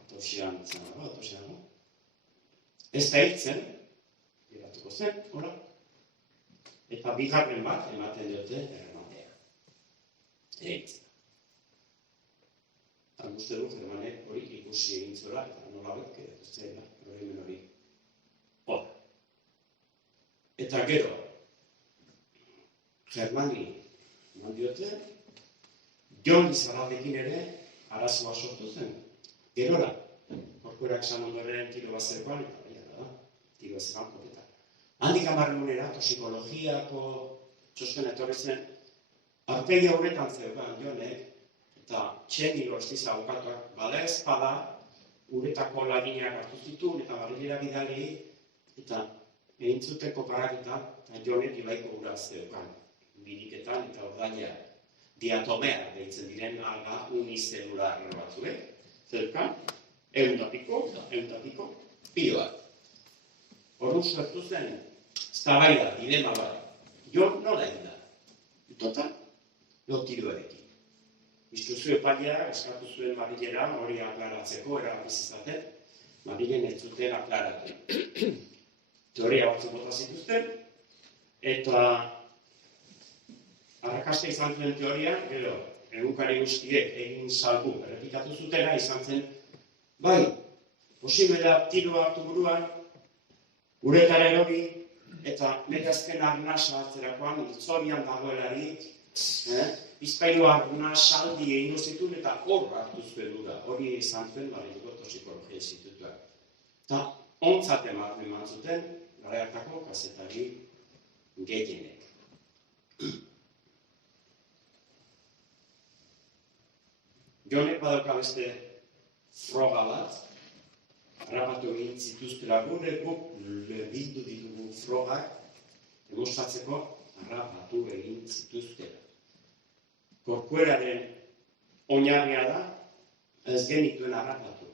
atosian dago, ez da hiltzen, geratuko zen, hola, eta bigarren bat ematen diote errematea. Eitzen. Eta guzti du, Germanek hori ikusi egin zuela, eta nolabet, geratu zela, hori. Hor. Eta gero, Germani eman diote, Jon Izarratekin ere arazoa sortu zen. Gerora, horkoerak esan ondoren tiro bat zerkoan, eta baina da, tiro ez eman poteta. Handik 10 egunera, tosikologiako txosten etorri zen, aurpegi horretan zeukan Jonek, eta txenilo estiza bukatuak, bada ezpada, uretako laginak hartu zituen, eta Madrilera bidali, eta egin zuten konparaketa, eta Jonek ibaiko ura zeukan, biriketan eta ordaina diatomea deitzen diren alga unizelular batzuek, zeukan, eundapiko, pioak. Horren sortu zen, eztabaida, dilema bat, Jon nola egin da? Total, tiroarekin. Instrukzio epailea eskatu zuen Madrilera, hori aklaratzeko, erabakizizaten, Madrilen ez zuten aklaratu. Teoria batzuk bota zituzten, eta arrakasta izan zuen teoria, gero, egunkari guztiek egin salbu errepikatu zutena, izan zen, bai, posible da tiroa hartu buruan, uretara erori, eta nire azken arnasa atzerakoan, itzorian dagoelarik, bizpailu arnasaldi egin zituen eta hor hartu zuen dura. Hori izan zuen Madrilgo Toxikologia Institutuak. Eta ontzat eman zuten, gara hartako kazetari gehienek. Jonek badauka beste froga bat, harrapatu egin zituztela gure guk bildu ditugu frogak demostratzeko harrapatu egin zituztela. Korkueraren oinarria da ez genituen harrapatu,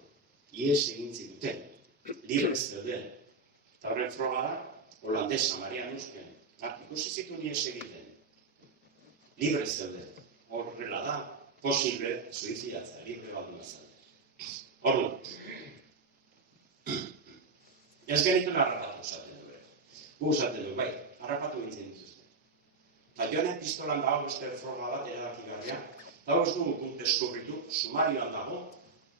ihes egin zituten, libre zeuden. Eta horren froga da, holandesa, Marian Usken, ikusi zituen ihes egiten, libre zeuden. Horrela da, posible suizidatzea, libre bat duazan. Ordu. Ez genituen harrapatu esaten du. Gu esaten du, bai, harrapatu egiten dituzte. Eta Jonen pistolan dago beste froga bat erabakigarria. Dago ez dugu guk deskubritu, sumarioan dago,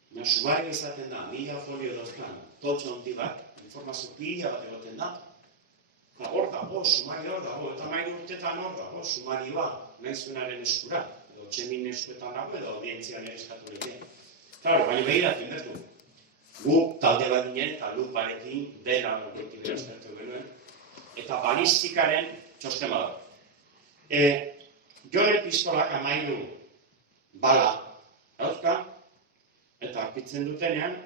baina sumario izaten da, 1000 folio dauzkan, toltsa honti bat, informazio pila bat egoten da. Eta hor dago, sumario hor dago, eta 1000 urtetan hor dago, sumarioa, nahizuenaren eskura, edo txemin eskuetan dago, edo audientzian ere eskatu leke. Claro, baina behiratu inbertu. Guk talde bat ginen eta luparekin dena goiti beraztertu genuen, eta balistikaren txostema dago. Joren pistolak 13 bala dauzka, eta aurkitzen dutenean,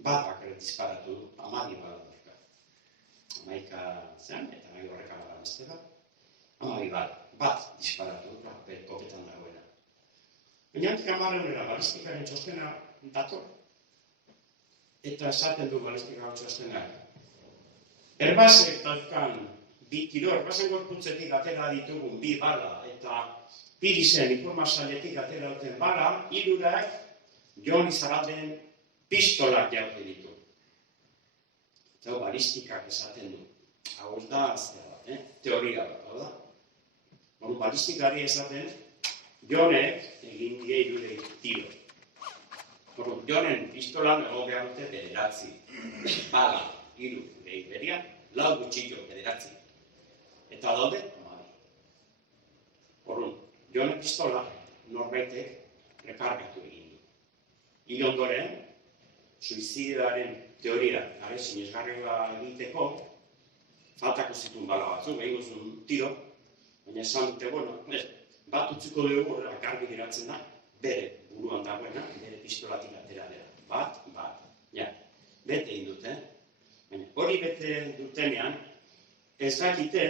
bat bakarrik disparatu du, 12 bala dauzka. 11 zen, eta nahi horreka bala beste bat, 12 bala, bat disparatu du, kopetan dagoena. Baina antik 10 balistikaren txostena dator. Eta esaten du balistikaren txostena. Erbasek dauzkan 2 kilo, erbazen gorputzetik atera ditugun 2 bala, eta pirisen ikurmasailetik atera duten bala, 3 Jon Izarralden pistolak jaute ditu. Eta balistikak esaten du. Hau da, teoria bat, hau da. Balistikari esaten, Jonek egin die 3 tiro. Jonen pistolan egon behar dute 9 bala, 3 beria, 4 gutxillo 9. Eta daude, Orduan, Jonen pistola norbaitek rekargatu egin du. Hil ondoren, suizidioaren teoria, sinesgarria egiteko, faltako zituen bala batzuk, egingo zuen tiro, baina esan dute, bat utziko dugu horrela garbi geratzen da, bere buruan dagoena, bere pistolatik atera dela. Bat, bete egin dute, baina hori bete dutenean, ez dakite,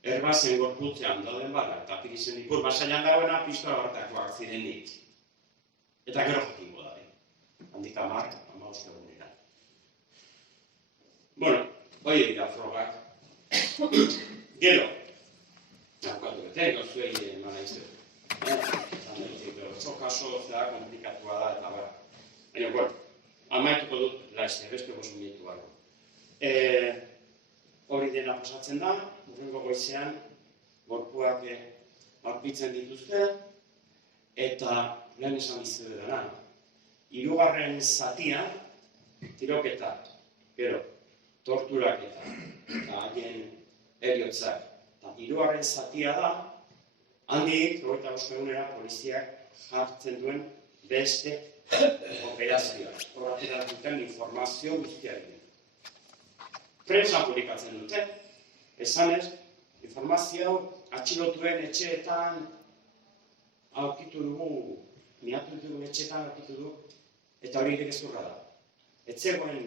erbazen gorputzean dauden bala, eta pirisen ikur basailan dagoena pistola hartakoak zirenik. Eta gero jakingo da, handik 10, 15 egunera. Hori dira frogak. Gero, naukatu bete, gozuei emana izan. Oso kaso zera komplikatua da, eta bara. Baina, amaituko dut, laizte, beste 5 minutu barro. Hori dena pasatzen da, hurrengo goizean, gorpuak aurkitzen dituzte, eta lehen esan izan dena. 3. zatia, tiroketa, gero, torturaketa, eta haien heriotzak. Eta 3. zatia da, handik, 25 egunera, poliziak jartzen duen beste operazioa. Horratera duten informazio guztiarekin. Prensa publikatzen dute, esanez, informazio atxilotuen etxeetan aurkitu dugu, miatu dugu etxeetan aurkitu dugu, Eta hori gezurra da. Ez zegoen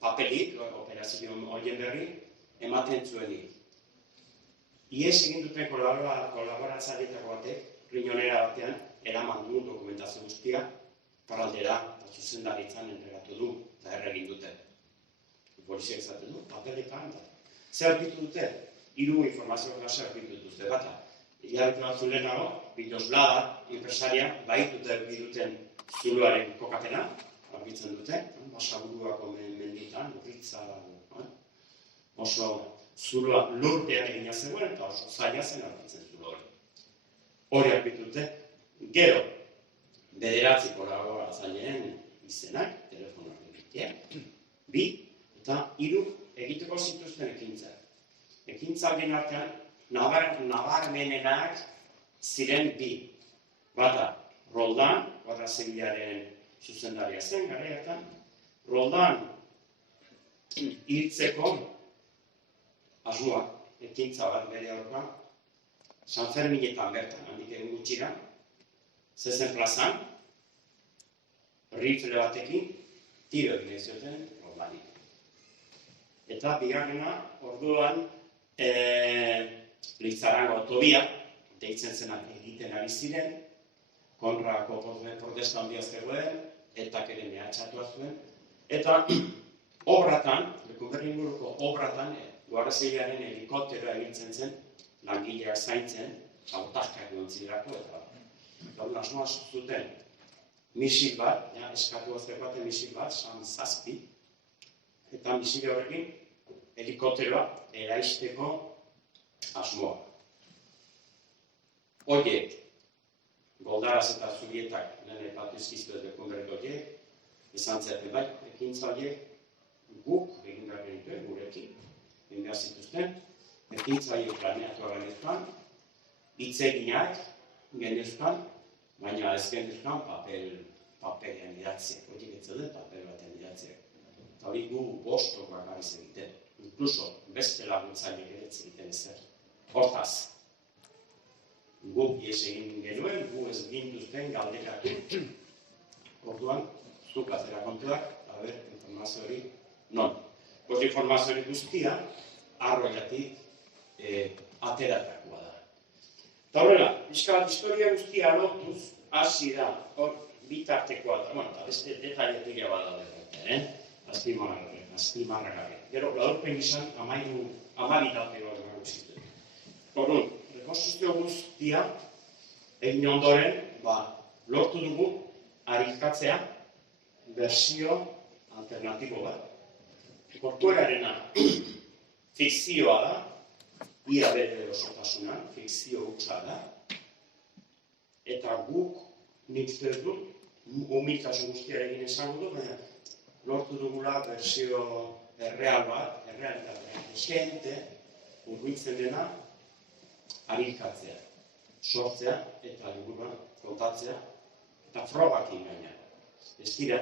papelik, operazio horien berri, ematen zuenik. Ies egin duten kolaboratzaileetako batek, riñonera batean, eraman du dokumentazio guztia, paraldera, eta zuzendaritzan entregatu du, eta erregin dute. Poliziak izaten du, papeletan da. Zer aurkitu dute? 3 informazio klase aurkitu dituzte. Bata, hilabete batzu lehenago, Bitos Blada, enpresaria, baitute duten zuloaren kokapena, aurkitzen dute, Basaburuako menditan, Urritza, oso zuloa lurpean egina zegoen, eta oso zaila zen aurkitzen zulo hori. Hori aurkitu dute. Gero, 9 kolaboratzaileen izenak, telefonoak egiteak, 2, eta 3 egiteko zituzten ekintzak. Ekintzak artean, nabarmenenak ziren 2. Bata, Roldan, Guardia Zibilaren zuzendaria zen, garaiatan, Roldan hiltzeko asmoa, ekintza bat bere horka, San Ferminetan bertan, handik egin gutxira, zezen plazan, rifle batekin, tiro egin zioten Roldani. Eta bigarrena, orduan, Lizarango autobia, deitzen zenak egiten ari ziren, kontrako protesta handia zegoen, eta ere mehatxatua zuen, eta obratan, Lekunberri inguruko obratan, Guardia Zibilaren helikopteroa egintzen zen, langileak zaintzen, hautazkak egon zirako, eta hori asmoa zuten misil bat, eskatu baten misil bat, San Zazpi, eta misil horrekin helikopteroa eraisteko asmoa. Horiek, Goldaraz eta Zubietak, lehen epatu izkiztu ez Lekunberriko horiek, izan zerten bai, ekintza horiek guk egin behar genituen, gurekin, egin behar zituzten, ekintza horiek planeatu genezkan, hitzeginak genezkan, baina ez genezkan papelean idatziak, horiek ez zeuden papel batean idatziak. Eta hori gu bostok bakariz egiten, inkluso beste laguntzaile geretz egiten ezer. Hortaz, guk ies egin genuen, gu ez gintuzten galderak. Orduan, zuk atzera kontuak, informazio hori non. Pues informazio hori guztia, arroiatik ateratakoa da. Eta horrela, historia guztia lortuz, hasi da, hor bitartekoa da, eta beste detailetik badaude, azpimarragarria. Gero, laurpen izan, 12 bat zitu. Orduan, rekonstruzio guztia, egin ondoren, lortu dugu, arikatzea, bersio alternatibo bat. Kortuerarena fikzioa da, ia bere osotasuna, fikzio hutsa da, eta guk, nik uste dut, humiltasun guztia egin esango du, baina lortu dugula bersio erreal bat, errealitatea, gente, urbiltzen dena, arikatzea, sortzea eta liburua kontatzea, eta frogakin gaina. Ez dira,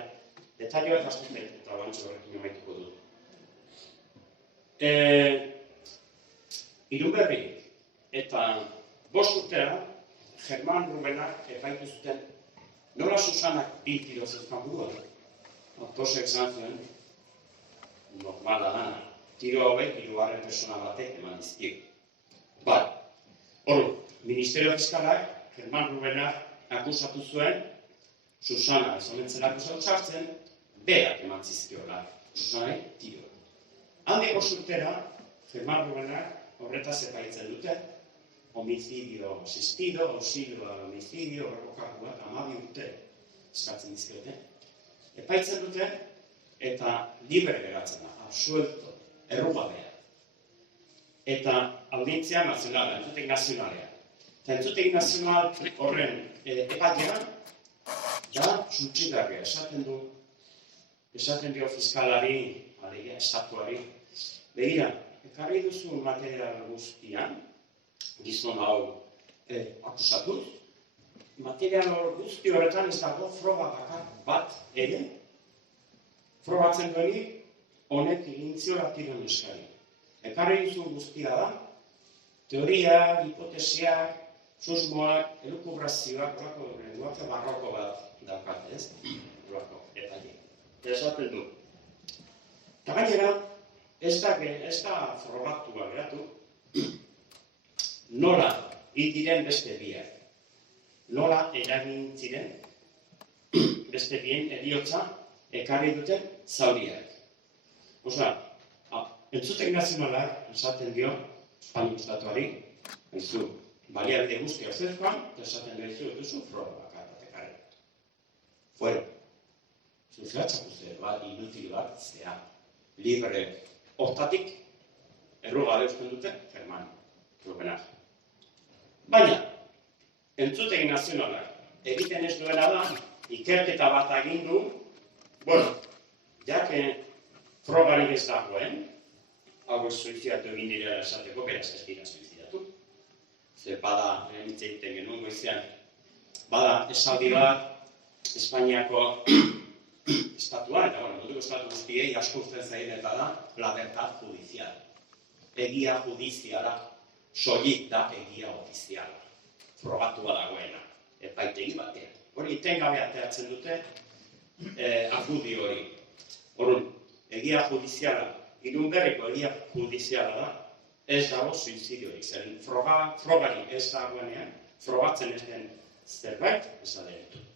detailua eta azten eta bantxo horrekin amaituko dut. Irunberri eta 5 urtera, Germán Rubenak epaitu zuten nola Susanak tiro zezkan buruan. Tosek zan zuen, normala dana, tiro hauek 3. persona batek eman dizkigu. Ministerio Fiskalak, Germán Rubenak akusatu zuen, Susana ez honetzen akusatu sartzen, berak eman zizkiola, Susanai tiro. Handi 5 urtera, Germán Rubenak horretaz epaitzen dute, homicidio asistido, auxilio al homicidio, horreko karguak 12 urte eskatzen dizkiote. Epaitzen dute eta libre geratzen da, absuelto, errugabea. Eta audientzia nazionala, entzutegi nazionalea. Eta entzutegi nazional horren epailea da zutxigarria, esaten dio fiskalari, alegia, estatuari. Begira, ekarri duzu material guztian, gizon hau akusatuz, material guzti horretan ez dago froga bakar bat ere, frogatzen duenik honek egin ziola tiron eskari. Ekarri duzu guztia da, teoria, hipotesiak, susmoak, elukubrazioak, duake barroko bat daukate ez, duako, eta esaten du. Eta gainera, ez da frogatua geratu, nola hil diren beste biak. Nola eragin ziren beste bien heriotza ekarri duten zauriak. Osea, entzutegi nazionalak esaten dio Espainiako estatuari, haizu, baliabide guztiak zerkoan, eta esaten duzu froga bakarra ekarri. Fuera. Zuzeratzak uste, inutil bat, zea, libre, hortatik, errugabe usten dute, Germán, Rubenak. Baina, entzutegi nazionalak egiten ez duena da, ikerketa bat egin du, bueno, jake frogarik ez dagoen, hau suizidatu egin direla esateko, beraz ez dira suizidatu. Zer bada, hitz egiten genuen goizean, bada esaldi bat, Espainiako estatua, eta munduko estatu guztiei asko uzten zaien eta da, la verdad judicial. Egia judiziala, soilik da egia ofiziala. Frogatua dagoena, epaitegi batean. Hori itengabe ateratzen dute argudio hori. Orrun, egia judiziala, Irunberriko egia judiziala da, ez dago suizidiorik. Zer, frogari ez dagoenean, frogatzen ez den zerbait, ez da deretu.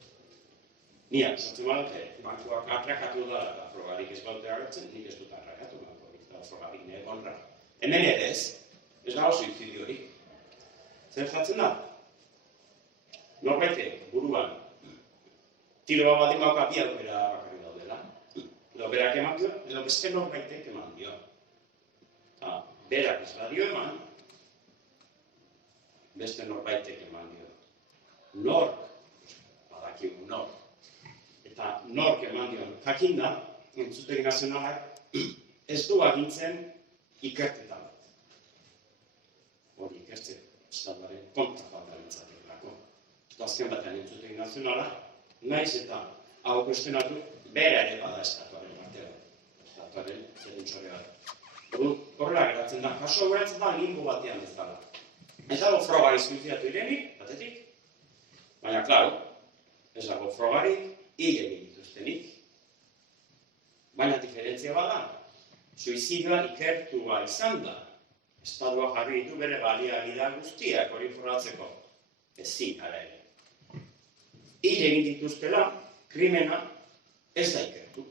Nia, sortzen badute, bankuak atrakatu da, eta frogarik ez baute agertzen, nik ez dut atrakatu, eta frogarik nire kontra. Hemen ere ez dago suizidiorik. Zer jatzen da? Norbaite, buruan, tiroa baldin bauka bi aukera bakarri daudela. Edo berak eman dio, edo beste norbaitek eman dio. Eta berak ez badio eman, beste norbaitek eman dio. Nork, badakigu nork. Eta nork eman dio, jakinda, entzutegi nazionalak, ez du agintzen ikerketa bat. Hori ikertze, estatuaren kontra bat gaitzatekelako. Eta azken batean entzutegi nazionala, naiz eta hau kuestionatu, bera ere bada estatuaren parte bat. Estatuaren zerintxore bat. Horrela geratzen da, jaso geratzen da limbo batean ez dala. Ez dago frogari suizidatu irenik, batetik, baina, klaro, ez dago frogari hil egin dituztenik. Baina diferentzia bada, suizidioa ikertua izan da. Estatua jarri ditu bere baliabide guztiak hori frogatzeko. Ezin, ara ere. Hil egin dituztela, krimena ez da ikertu.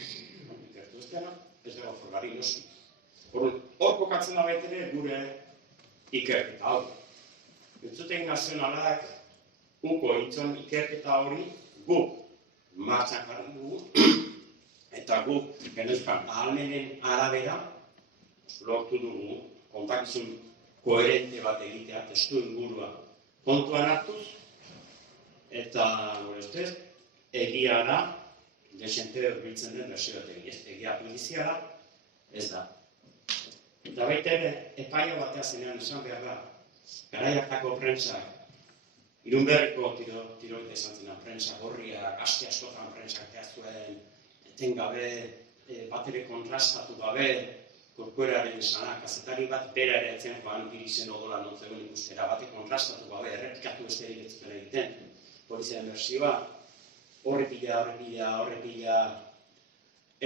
Ikertu ez dena, ez dago frogari noski. Hor kokatzen da baitere gure ikerketa hau. Entzutegi nazionalak uko hitzon ikerketa hori guk martxan jarri dugu, eta guk genezkan ahalmenen arabera lortu dugu kontakizun koherente bat egitea, testu ingurua kontuan hartuz, eta gure ustez, egia da, desente biltzen den bersio bat egia judiziala, ez da. Eta baita ere, epaia batea zenean esan behar da, garai hartako prentsak, Irunberriko tiroite esan zena, prentsa gorriak, aste askotan prentsak zuen, etengabe, batere kontrastatu gabe, korkueraren esanak, kazetari bat bera ere etzen joan irizen odola notzegoen ikustera, bate kontrastatu gabe, errepikatu besterik ez zuten egiten, poliziaren bersioa, horrepila,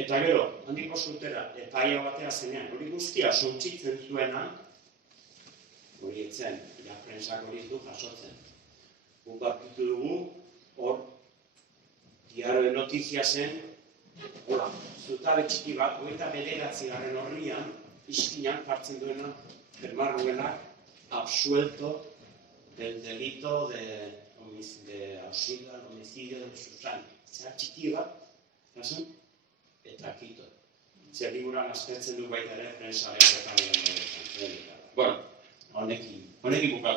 eta gero, handiko zutera, epaia batea zenean, hori guztia sontzitzen zuena, hori etzen, prentsak hori du jasotzen. Guk aurkitu dugu, hor, diaroen notizia zen, hola, zutabe txiki bat, 29. horrian, izkinan jartzen duena, Germán Rubenak, absuelto del delito de auxilio al homicidio de Susan. Zer txiki bat, eta kito. Zer liburan aztertzen du baita ere, prensaren eta bueno, honekin bukatu.